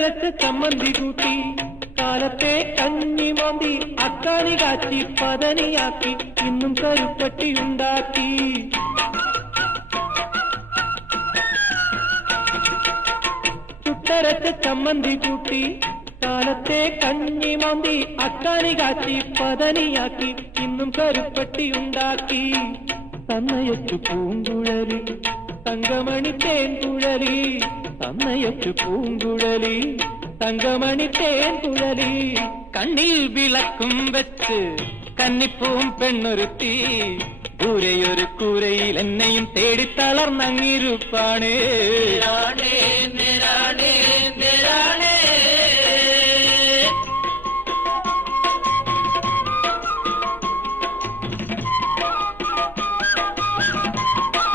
ரச சம்மந்தி கூட்டி காலத்தே தண்ணி மாந்தி அக்கானி காட்டி பதனியாக்கி இன்னும் கருப்பட்டி உண்டாக்கி சுட்டரச சம்மந்தி கூட்டி காலத்தே கண்ணி மாந்தி அக்கானி காட்டி பதனியாக்கி இன்னும் கருப்பட்டி உண்டாக்கி தன்னையற்று பூங்குழலி തങ്കമണി തേൻ കുഴലി അമ്മയൊക്കെ പൂങ്കുഴലി തങ്കമണി തേൻ കുഴലി കണ്ണിൽ വിളക്കും വെച്ച് കന്നിപ്പൂം പെണ്ണൊരുത്തി കൂരയൊരു കൂരയിൽ എന്നെയും തേടി തളർന്നങ്ങിരുപ്പാണ് ആണ്